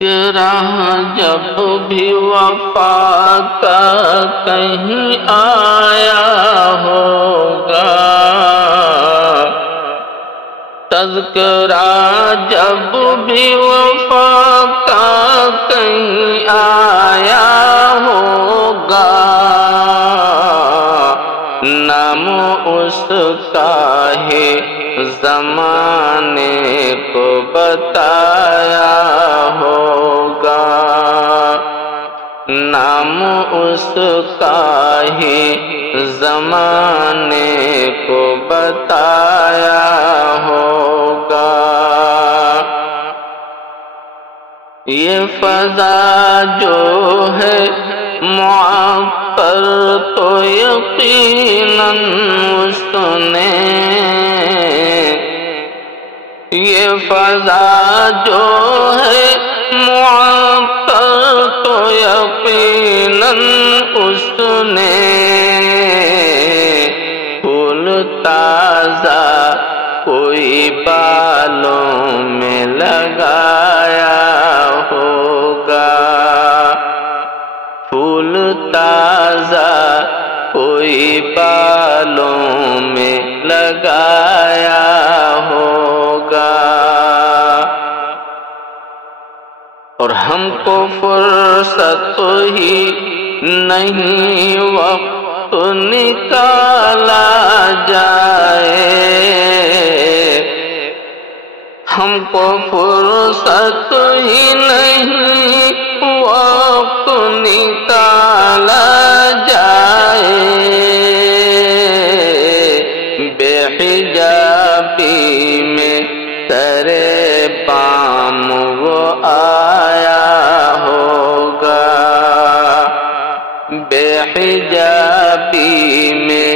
راہ جب بھی وفا کا کہیں آیا ہوگا، تذکرہ جب بھی وفا کا کہیں آیا ہوگا، نام اس کا ہے زمانے کو بتایا ہوگا، نام اس کا ہی زمانے کو بتایا ہوگا۔ یہ فضا جو ہے معطر تو یقیناً اس نے، یہ فضا جو ہے معطر تو یقیناً اس نے، پھول تازہ کوئی بالوں میں لگایا ہوگا، پھول تازہ کوئی بالوں میں لگایا ہوگا۔ اور ہم کو فرصت ہی نہیں وقت نکالا جائے، ہم کو فرصت ہی نہیں وقت نکالا جائے، بے حجابی میں سرے بام وہ آیا ہوگا، بے حجابی میں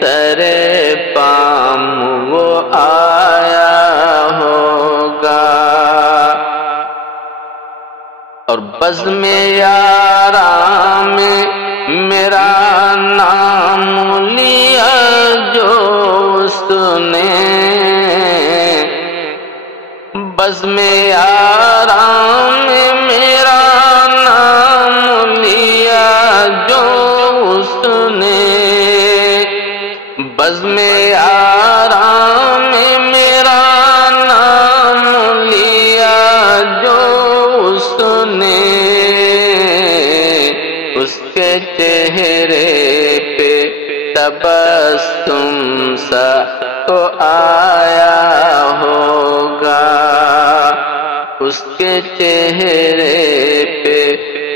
سرے بام وہ آیا ہوگا۔ اور بزم یاراں میں میرا نام لیا جو اس نے، بزم یاراں میں میرا نام لیا جو اس نے، بزم یاراں میں میرا نام لیا جو اس نے، اس کے چہرے پہ تبسم سا تو آیا ہوگا، اس کے چہرے پہ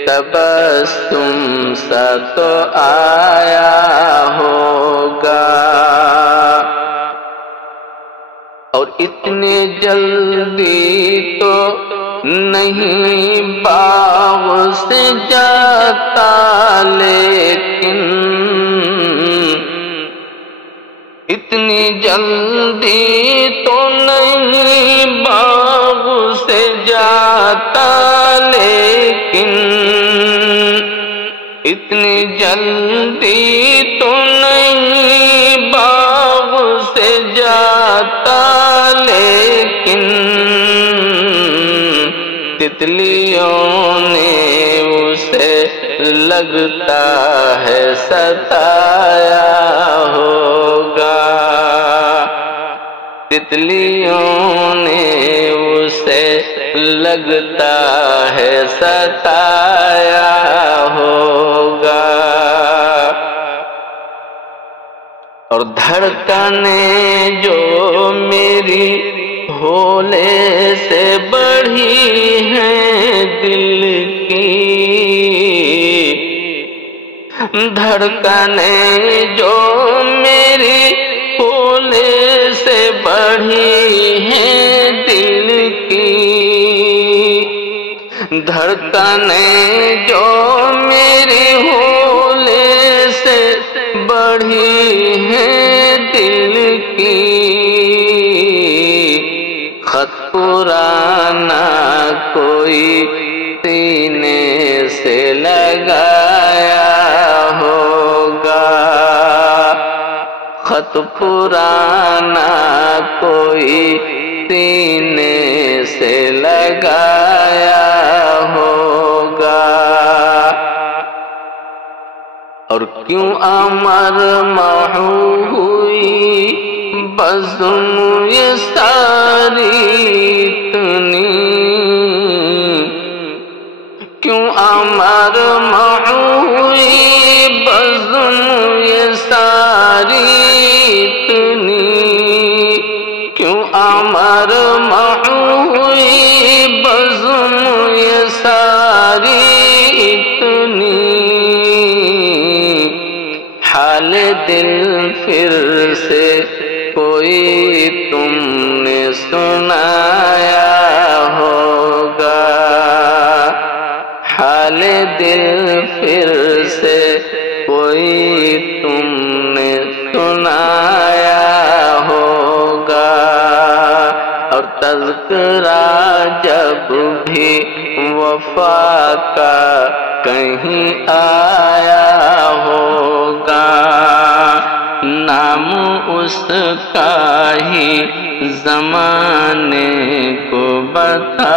تبسم سا تو آیا ہوگا۔ اور اتنی جلدی تو نہیں باغ سے جاتا، لیکن اتنی جلدی تو نہیں باغ سے جاتا، لیکن اتنی جلدی تو نہیں باغ سے جاتا، لیکن تتلیوں نے اسے لگتا ہے ستایا ہوگا، تتلیوں نے اسے لگتا ہے ستایا ہوگا۔ اور دھڑکنیں جو میری ہولے سے بڑھی ہیں دل کی، دھڑکنیں جو میری ہولے سے بڑھی ہیں دل کی، دھڑکنیں جو میری ہولے سے بڑھی ہیں دل کی، خط پرانا کوئی سینے سے لگایا ہوگا، خط پرانا کوئی سینے سے لگایا اور کیوں امر محو ہوئی بزم یہ ساری اتنی، کیوں امر محو ہوئی بزم یہ ساری اتنی، کیوں امر محو ہوئی بزم یہ ساری اتنی، حال دل پھر سے کوئی تم نے سنایا ہوگا، حال دل پھر سے کوئی تم نے سنایا ہوگا، اور تذکرہ جب بھی وفا کا کہیں آیا ہوگا، نام اس کا ہی زمانے کو بتا